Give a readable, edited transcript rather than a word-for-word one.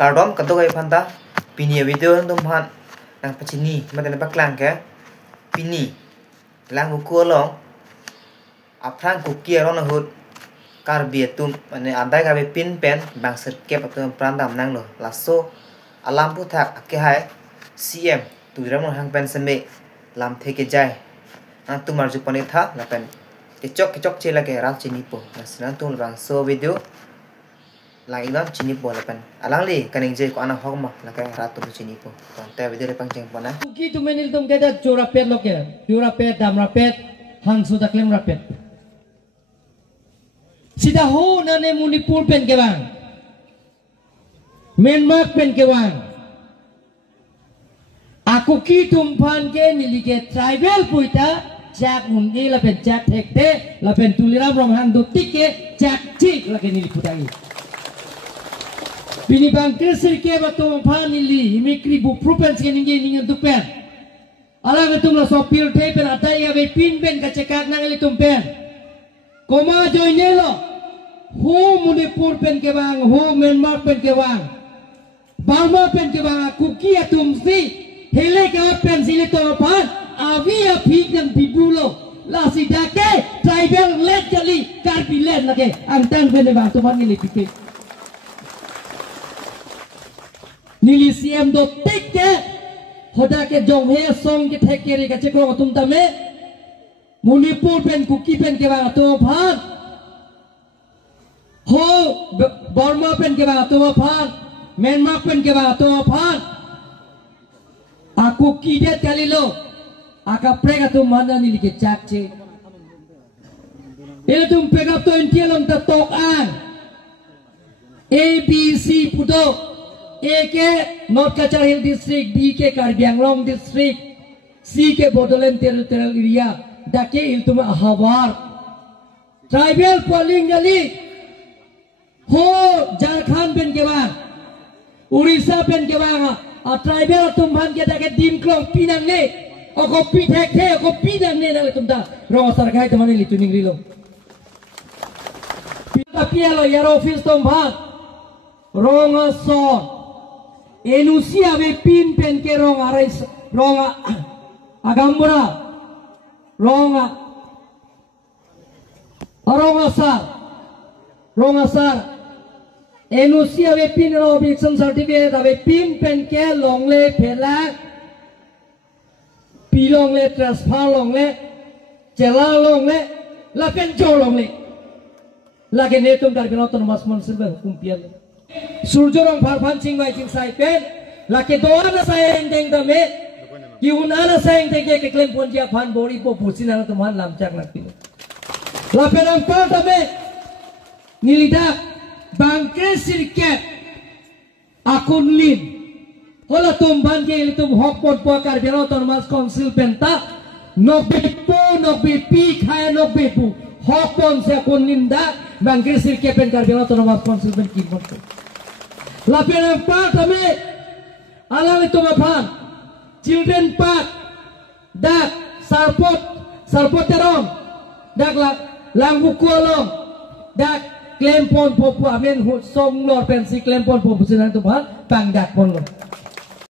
Kardom kanto kay phanta pini video tum phan nang pachini madan baklang ke pini lang ku long afran ku kia ron hut kar bietum mane andai ka be pin pen bang ser kep atum prandam nang lo lasso alam pu thak ke hai cm tu ram hang pen sembe lam theke jai ang tu marju pane tha la pen kecok cela ke ral chini po nasna tu bang so video lagi non chini po la pen alang li kaning je ko ana hokma la ka ratu chini po ton te video le pang jeng pona ki tu menil tum keda chora pet lo ke chora pet damra pet hang su daklem rapet sida ho nane munipur pen ke bang Myanmar pen ke bang aku ki tum phan ke nili ke tribal puita jak mundi la pen jak thekte la pen tuliram rom hang du tikke jak tik la ke nili putai bini bang kesir ke batum phan nili himikri bu province ke ninge ninge du pen ala ke tum la so pil te pen atai ya be pin pen ka cekak nang li tum pen koma joine lo ho munipur pen ke bang ho Myanmar pen ke bang Burma pen ke bang aku ki atum si hele ka pen sile to phan avia phik yang bibulo la sidake tribal let kali karbi let lage angtan bene bang to nili pike nili cm do tikke hoda ke jong he song ke thekeri ka chekro tum tame munipur pen kuki pen ke bang to phan ho Burma pen ke bang to phan Myanmar pen ke bang to phan aku kidet kali lo aka prega tu mana ni like cakce ele tum pega to intialom ta tok an ABC puto A ke North Kachar Hill district B ke Karbi Anglong district C ke Bodoland territorial area da ke iltum ahawar tribal polling gali ho Jharkhand pen ke bang Urisa pen ke bang a tribal tum han ke da ke dim klong pinang ne oko pi thek the oko pinang ne na tum ta ro sarkai to mani litu ningri lo pita pielo yaro office tum bhat ronga so enusia be pin pen ke ronga rais ronga agambura ronga sar enusia be pin ro bi some certificate be pin pen ke longle phela pilong le transfer long le jela long le la pen jo long le la ke ne tum dar binoton mas mon silbe kumpial surjo rong pharphan sing bai sing sai pen la ke doana sai endeng da me kiunana sai endeng ke klem pon dia phan bori po pusina to man lam chak nak pi la pen ang pa da me nilida bangke sirket akun lin hola tum ban ke tum hok pot po kar beno ton mas council penta no be pi khaya no be pu hok pon se kun linda bangke sirket pen kar beno ton mas council pen ki pot la pen pa tame ala le tum phan children park dak sarpot terong dak langbu kolong dak klem pon popu amen song lor pensi klem pon popu sinan tu bang dak pon lo